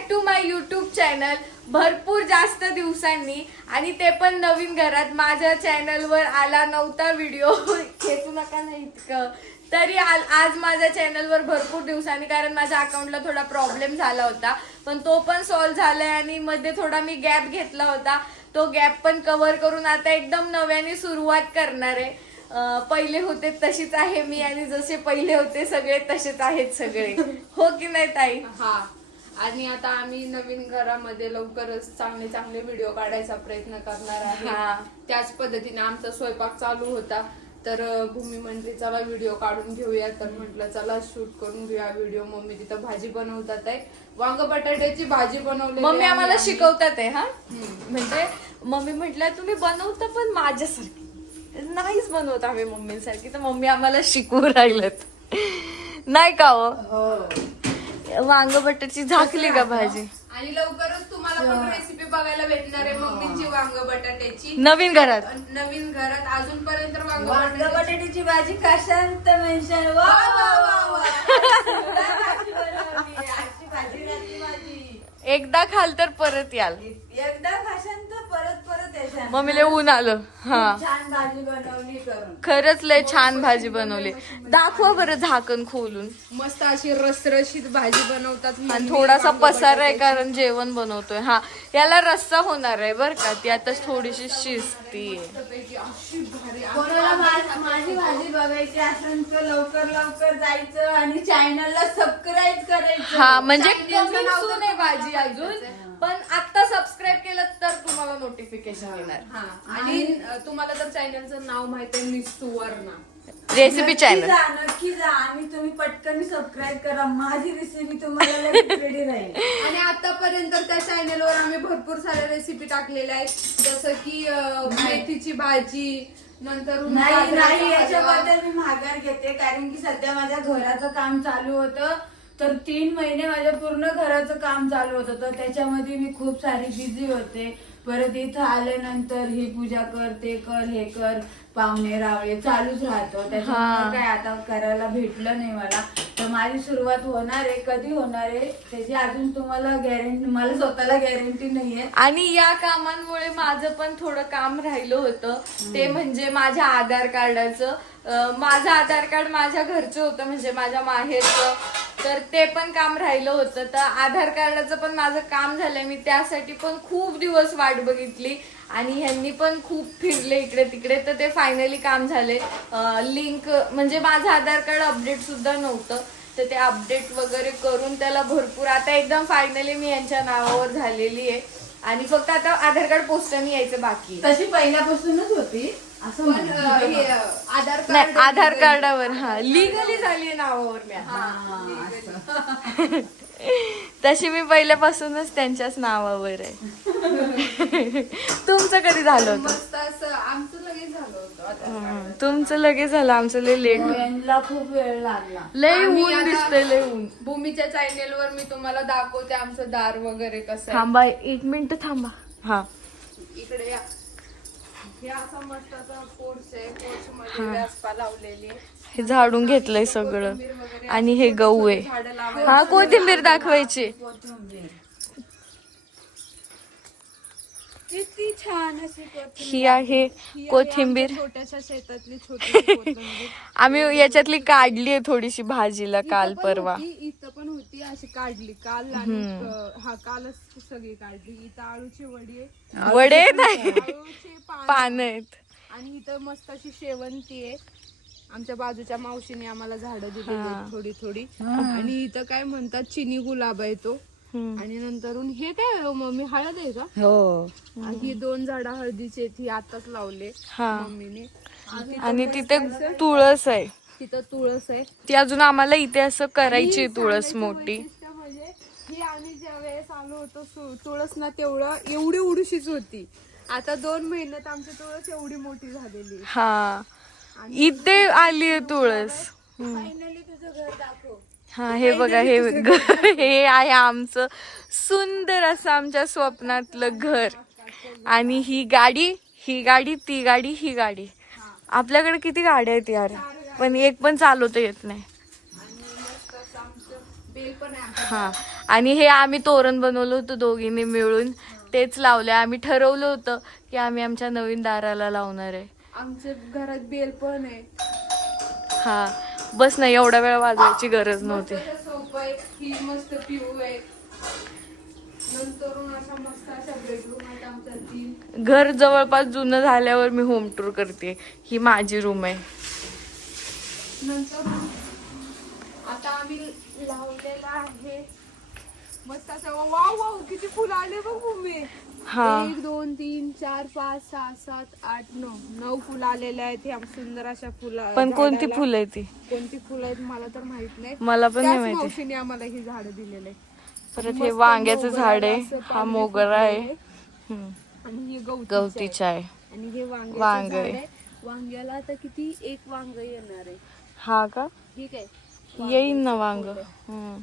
Back to my YouTube channel. भरपूर जास्त दिवसांनी आणि ते पण नवीन घरात. माझ्या चॅनलवर आला नव्हता व्हिडिओ, खेचू नका नाही इतकं. तरी आज माझ्या चॅनलवर भरपूर दिवसांनी, कारण माझ्या अकाउंटला थोडा प्रॉब्लेम झाला होता, पण तो पण सॉल्व्ह झालाय. आणि मध्ये थोडा मी गॅप घेतला होता, तो गॅप पण कव्हर करून आता एकदम नव्याने सुरुवात करणार आहे. पहिले होते तशीच आहे मी, आणि जसे पहिले होते सगळे तसेच आहेत सगळे. हो की नाही ताई? हा. आणि आता आम्ही नवीन घरामध्ये लवकरच चांगले चांगले व्हिडिओ काढायचा प्रयत्न करणार आहे. त्याच पद्धतीने आमचा स्वयंपाक चालू होता, तर भूमी म्हणते चला व्हिडिओ काढून घेऊया. तर म्हटलं चला शूट करून घेऊया व्हिडिओ. मम्मी तिथं भाजी बनवतात आहे, वांग बटाट्याची भाजी बनवली. मम्मी आम्हाला शिकवतात आहे. हा म्हणजे मम्मी म्हटलं तुम्ही बनवता पण माझ्यासारखी नाहीच बनवत आम्ही मम्मीसारखी, तर मम्मी आम्हाला शिकवू राहिलेत नाही का हो? वांग बटाट्याची झाकली का भाजी? आणि लवकरच तुम्हाला पण रेसिपी बघायला भेटणार आहे मम्मीची वांग बटाट्याची नवीन घरात. नवीन घरात अजूनपर्यंत वांग बटाट्याची भाजी कशांत मेन्शन. वा वा वा वा. अशी भाजी राहते माझी. एकदा खाल तर परत याल. एकदा खाशान तर परत परत येशान. मम्मीला ऊन आलं. हा छान भाजी बनवली करून. खरंच लय छान भाजी बनवली. दाखवा बरं झाकण खोलून. मस्त अशी रसरशीत भाजी बनवतात. आणि थोडासा पसारा आहे कारण जेवण बनवतोय. हा याला रस्सा होणार आहे बर का, ती आता थोडीशी शिजती. कोणाला माझी भाजी बघायची असेल तर लवकर लवकर जायचं आणि चॅनलला सबस्क्राईब करायचं. हा म्हणजे चॅनलचं नाव तर नाही भाजी अजून, पण आता सबस्क्राईब केलं तर तुम्हाला नोटिफिकेशन येणार. आणि तुम्हाला जर चॅनलचं नाव माहित आहे मिस सुवर्णा रेसिपी चॅनल. नक्की जा आणि तुम्ही पटकन सबस्क्राईब करा. माझी रेसिपी तुम्हाला रेडी राहील. आणि आतापर्यंत त्या चॅनलवर आम्ही भरपूर साऱ्या रेसिपी टाकलेल्या आहेत, जसं की मेथीची भाजी. नंतर नाही याच्याबद्दल मी माघार घेते, कारण की सध्या माझ्या घराचं काम चालू होतं. तर 3 महिने माझ्या पूर्ण घराचं काम चालू होतं, तर त्याच्यामध्ये मी खूप सारी बिझी होते. परत इथं आल्यानंतर ही पूजा कर, ते कर, हे कर, पाहुणे रावळे चालूच राहतं. त्याच्यामुळे काय आता करायला भेटलं नाही मला. तर माझी सुरुवात होणार आहे. कधी होणार आहे त्याची अजून तुम्हाला गॅरंटी, मला स्वतःला गॅरंटी नाहीये. आणि या कामांमुळे माझं पण थोडं काम राहिलं होतं, ते म्हणजे माझ्या आधार कार्डाचं. माझं आधार कार्ड माझ्या घरचं होतं, म्हणजे माझ्या माहेरचं, तर ते पण काम राहिलं होतं. तर आधार कार्डाचं पण माझं काम झालंय. मी त्यासाठी पण खूप दिवस वाट बघितली आणि ह्यांनी पण खूप फिरले इकडे तिकडे, तर ते फायनली काम झाले. लिंक म्हणजे माझं आधार कार्ड अपडेट सुद्धा नव्हतं, तर ते अपडेट वगैरे करून त्याला भरपूर आता एकदम फायनली मी यांच्या नावावर झालेली आहे. आणि फक्त आता आधार कार्ड पोस्टाने यायचं बाकी. तशी पहिल्यापासूनच होती असं नाही, आधार कार्डावर लिगली झाली नावावर मी. तशी मी पहिल्यापासूनच त्यांच्याच नावावर आहे. तुमचं कधी झालं होतं? मस्त असं आमचं लगेच झालं होतं. तुमचं लगेच झालं, आमचं लय लेट. यांना खूप वेळ लागला. लय ऊन दिसतंय, लय ऊन. भूमीच्या चॅनेलवर मी तुम्हाला दाखवते आमचं दार वगैरे कसं आहे. थांबा 1 मिनिट थांबा. हा इकडे या. हे असा मस्त असा कोर्स आहे. कोर्स मध्ये व्यासपा लावलेली आहे. हे झाडून घेतलंय सगळं. आणि हे गहू आहे. हा कोथिंबीर दाखवायची. किती छान अशी ही आहे कोथिंबीर. छोट्याशा शेतातली छोटी कोथिंबीर. आम्ही याच्यातली काढली आहे थोडीशी भाजीला काल परवा. इथं पण होती अशी काढली काल. आणि कालच सगळी काढली. इथं आळूची वडी आहे. वडे नाही, आळूचे पान आहेत. आणि इथं मस्त अशी शेवंती आहे. आमच्या बाजूच्या मावशीने आम्हाला झाडं दिली थोडी थोडी. आणि इथं काय म्हणतात चिनी गुलाब आहे तो. आणि नंतरून हे काय मम्मी हळद आहे का? हो. ही 2 झाडं हळदीची आहेत. ही आताच लावले मम्मीने. आणि तिथे तुळस आहे. तिथं तुळस आहे. ती अजून आम्हाला इथे असं करायची तुळस मोठी. म्हणजे ही आम्ही ज्या वेळेस आलो होतो तुळस ना तेवढं एवढी उडूशीच होती. आता 2 महिन्यात आमची तुळस एवढी मोठी झालेली. हा इथे आली तुळस. फायनली तुझं घर दाखव. हा हे बघा, हे घर हे आहे आमचं सुंदर असं आमच्या स्वप्नातलं घर. आणि ही गाडी, ती गाडी, ही गाडी. आपल्याकडे किती गाड्या आहेत यार, पण एक पण चालवता येत नाही. हा आणि हे आम्ही तोरण बनवलं होतं दोघींनी मिळून, तेच लावले. आम्ही ठरवलं होतं की आम्ही आमच्या नवीन दाराला लावणार आहे. आमच्या घरात बेल पण आहे. हा बस नाही, एवढा वेळ वाजवायची गरज नव्हती. मस्त सोपं आहे. ही मस्त पिऊ आहे. नंतर अशा मस्त अशा बेडरूम आहेत आमच्या 3. घर जवळपास जुनं झाल्यावर मी होम टूर करते. ही माझी रूम आहे. नंतर आता आम्ही लावलेला आहे मस्त असं. वाव वाव किती फुलं आले बघ भूमी. हा 1 2 3 4 5 6 7 8 9 फुलं आलेले आहेत. हे सुंदर अशा फुलं. पण कोणती झाडाला. फुलं आहे ती? कोणती फुलं आहेत मला तर माहित नाही. मला पण नाही त्याच माहिती. मावशीने आम्हाला ही झाडं दिलेले आहे. परत हे मस्त वांग्याचं मोगरा झाड आहे. असं हा पांढरी मोगरा आहे. फुलं हम्म. आणि ही गवतीचा आहे. आणि हे वांग वांग आहे. आहे. वांग्याला आता किती 1 वांग येणार आहे. हा का? ठीक आहे. येईन ना वांग. हम्म.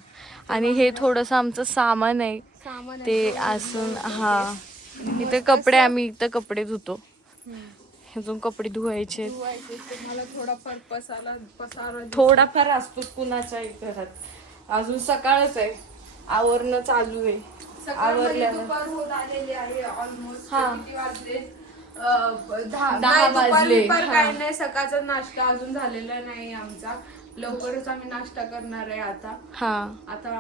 आणि हे थोडस आमचं सामान आहे सामान ते असून. हा इथे कपडे, आम्ही इथं कपडे धुतो. अजून कपडे धुवायचे. मला थोडाफार पसारा थोडाफार असतो कुणाच्याही घरात. अजून सकाळच आहे, आवरणं चालू आहे. सकाळमध्ये दुपार होत आलेली आहे ऑलमोस्ट. हा. किती वाजले? 10 10 वाजले. काय नाही. सकाळचा नाश्ता अजून झालेला नाही आमचा. लवकरच आम्ही नाश्ता करणार आहे आता. हा आता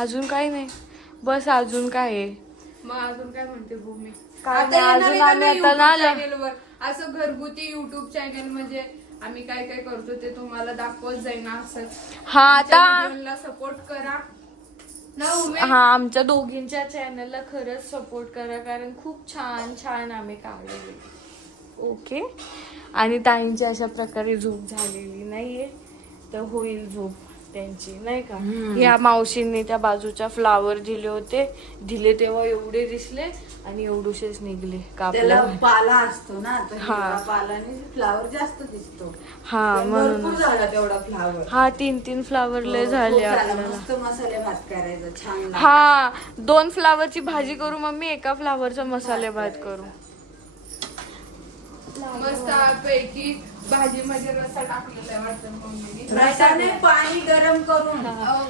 अजून काही नाही, बस अजून काय आहे. मग अजून काय म्हणते भूमी? काय आता नाही, येणार अजून आहे आम्ही का आता नाही ना YouTube चॅनेलवर? असं घरगुती युट्यूब चॅनेल म्हणजे आम्ही काय काय करतो ते तुम्हाला दाखवत जाईन असंच. हा आता सपोर्ट करा ना उमे. हा आमच्या दोघींच्या चॅनलला खरंच सपोर्ट करा, कारण खूप छान छान आम्ही काढलेले. ओके. आणि ताईंची अशा प्रकारे झोप झालेली नाहीये, तर होईल झोप त्यांची, नाही का? ह्या मावशींनी त्या बाजूच्या फ्लावर दिले तेव्हा एवढे दिसले आणि एवढूशेच निघले त्याला कापले. पाला असतो ना, तर हा. हिरवा पालाने फ्लावर जास्त दिसतो. हा पण म्हणून भरपूर झाला तेवढा फ्लावर. हा 3 फ्लावर लय खूप झाले झाला. आपल्याला. मस्त मसाले भात करायचा छान लागतो. हा 2 फ्लावरची भाजी करू मम्मी, 1 फ्लावरचा मसाले भात करू. मस्त पैकी भाजीमध्ये रस्सा टाकलेला आहे वाटतं मम्मीने. रसाने पाणी गरम करून.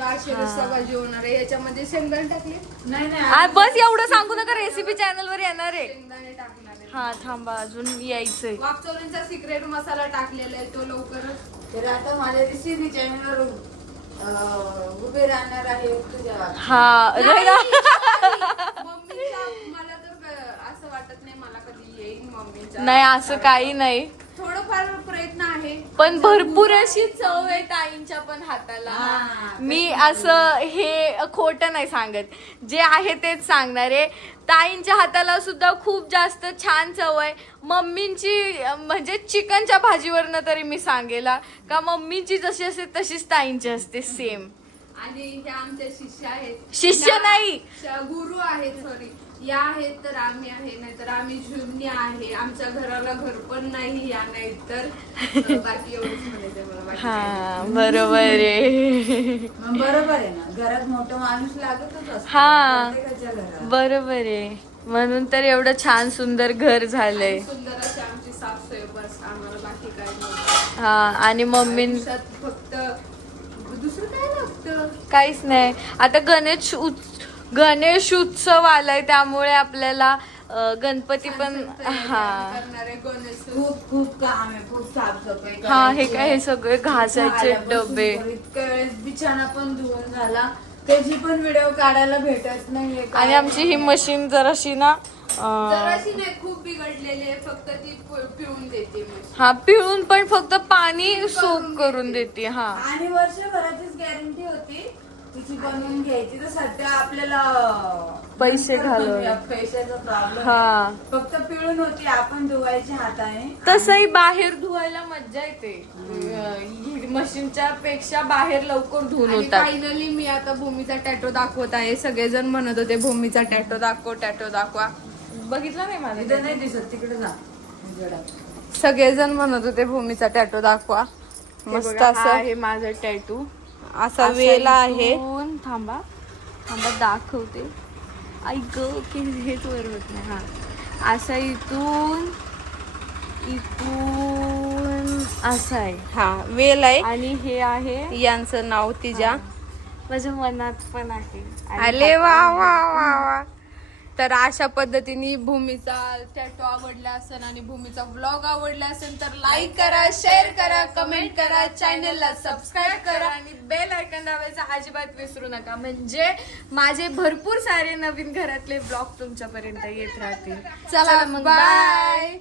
अशी रस्सा भाजी होणार आहे. याच्यामध्ये शेंगदाणे टाकले. नाही बस एवढं सांगू नका, रेसिपी चॅनल वर येणार आहे. शेंगदाणे टाकणार आहे. हा थांबा, अजून यायचंय. वाकचोरींचा सिक्रेट मसाला टाकलेला आहे तो लवकरच. तर आता माझ्या रेसिपी चॅनलवर उभे राहणार आहे तुझ्या वाट. हा मम्मीचा मला तर असं वाटत नाही मला कधी येईल मम्मीचा. नाही असं काही नाही, थोडंफार प्रयत्न आहे. पण भरपूर अशी चव आहे ताईंच्या पण हाताला. हा. मी असं हे खोटं नाही सांगत, जे आहे तेच सांगणार आहे. ताईंच्या हाताला सुद्धा खूप जास्त छान चव आहे. मम्मींची म्हणजे चिकनच्या भाजीवरनं तरी मी सांगेला का मम्मींची जशी असते तशीच ताईंची असते सेम. आणि ह्या आमच्या शिष्य आहेत. शिष्य नाही, गुरु आहेत. सॉरी, या आहेत तर आम्ही आहे, नाहीतर आम्ही शून्य आहे. आमच्या घराला घर पण नाही, या नाही तर बाकी एवढंच म्हणायचंय मला. बाकी काही नाही. हा बरोबर आहे. मग बरोबर आहे ना, घरात मोठं माणूस लागतच असतो हा. प्रत्येकाच्या घरात. बरोबर आहे, म्हणून तर एवढं छान सुंदर घर झालंय. सुंदर अशी आमची सासू आहे, बस आम्हाला बाकी काय नाही. हा आणि मम्मी आयुष्यात फक्त दुसरं काय लागतं. काहीच नाही. आता गणेश उत्सव आलाय, त्यामुळे आपल्याला गणपती पण करणारे गणेश. खूप खूप काम आहे, खूप साफसफाई हा. हे करायची काय हे आहे. सगळे घासायचे आल्यापासून डबे. इतक्या वेळेस बिछाना पण धुवून झाला, त्याची पण व्हिडिओ काढायला भेटत नाहीये. आणि आमची ही मशीन जराशी ना जराशी नाही, खूप बिघडलेली आहे. फक्त ती पिळून देते मशीन. हा पिळून पण फक्त पाणी सोक करून देते. हा आणि वर्षभराचीच गॅरंटी होती तिची बनवून घ्यायची. तर सध्या आपल्याला पैसे घालवले. पैशाचा प्रॉब्लेम. हा फक्त पिळून होती, आपण धुवायच्या हाताने. तसंही बाहेर धुवायला मजा येते, मशीनच्या पेक्षा बाहेर लवकर धुवून आणि होतात. फायनली मी आता भूमीचा टॅटो दाखवत आहे. सगळेजण म्हणत होते भूमीचा टॅटो दाखवा. बघितलं नाही माझं. इथं नाही दिसत, तिकडे जा उजेडात. सगळेजण म्हणत होते भूमीचा टॅटो दाखवा. मस्त असं आहे माझं टॅटू. असा वेल आहे. थांबा दाखवते. ऐक की हेच वर होत नाही. हा असा इथून असा आहे. हा वेल आहे. आणि हे आहे यांचं नाव तिच्या. माझ्या मनात पण आहे. अरे वा वा वा वा. तर अशा पद्धतीने भूमीचा टॅटू आवडला असेल आणि भूमीचा व्लॉग आवडला असेल तर लाईक करा, शेअर करा, कमेंट करा, चॅनलला सबस्क्राईब करा आणि बेल आयकॉन दाबायचं अजिबात विसरू नका, म्हणजे माझे भरपूर सारे नवीन घरातले ब्लॉग तुमच्यापर्यंत येत राहतील. चला मग बाय.